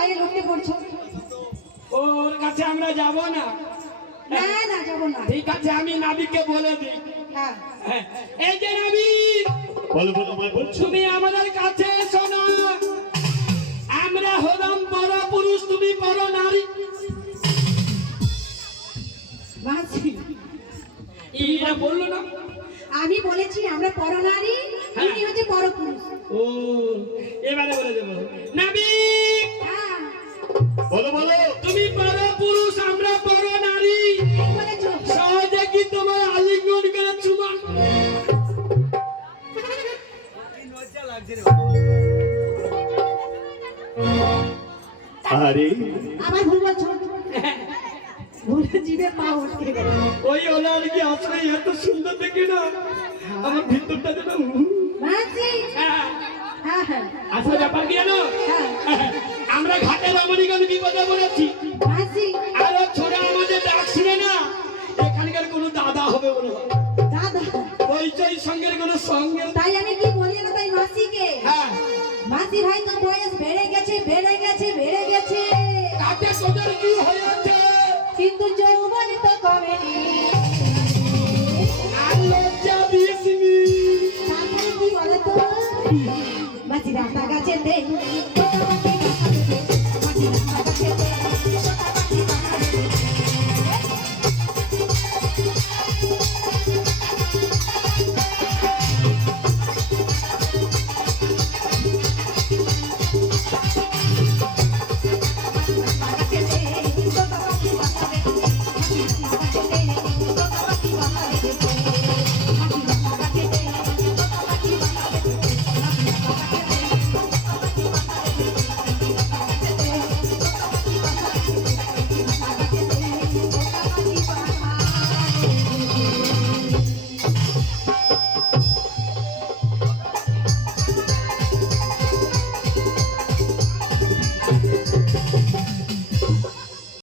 গায়ে লড়তে পড়ছো? ওর কাছে আমরা যাব না। না না যাব না। ঠিক আছে, আমি নাবিককে বলে দিই। হ্যাঁ হ্যাঁ, এই যে নাবিক, বলো বলো আমায় বলছো। তুমি আমাদের কাছে এসো না। আমরা হলাম বড় পুরুষ, তুমি বড় নারী। মাঝি, ইরা বললো না? আমি বলেছি আমরা পরনারী, ইনি হচ্ছে পরপুরুষ। ও, এবারে বলে দেবো। নাবিক, হ্যাঁ বলো বলো। তুমি বড় পুরুষ, আমরা বড় নারী। ঠিক বলেছো। সহজে কি তোমার আলিঙ্গন করে চুমা? আরে আবার ভুল বলছো। ভুলে জিভে পা উঠকে গেল। ওই ওনার কি আসলে এত সুন্দর দেখে না, আমার ভিতরটা যেন মাঝি, হ্যাঁ। হ্যাঁ হ্যাঁ আসলে ব্যাপার কি জানো? হ্যাঁ আমরা ঘাটে রমণীগণ বিপদে পড়েছি, মাঝি, আর ও ছোড়া আমাদের ডাকছিল না। এখানকার কোনো দাদা হবে বলে দাদা, পরিচয় সঙ্গের কোনো সঙ্গে। তাই আমি কি বলি না তাই মাসিকে? হ্যাঁ, মাসির হয়তো বয়স বেড়ে গেছে বেড়ে গেছে বেড়ে গেছে, তাতে তোদের কি হয়েছে? কিন্তু যৌবন তো কমেনি। আর লজ্জা দিসনি। তারপরে কি বলে তো? মাসি রাস্তা গাছে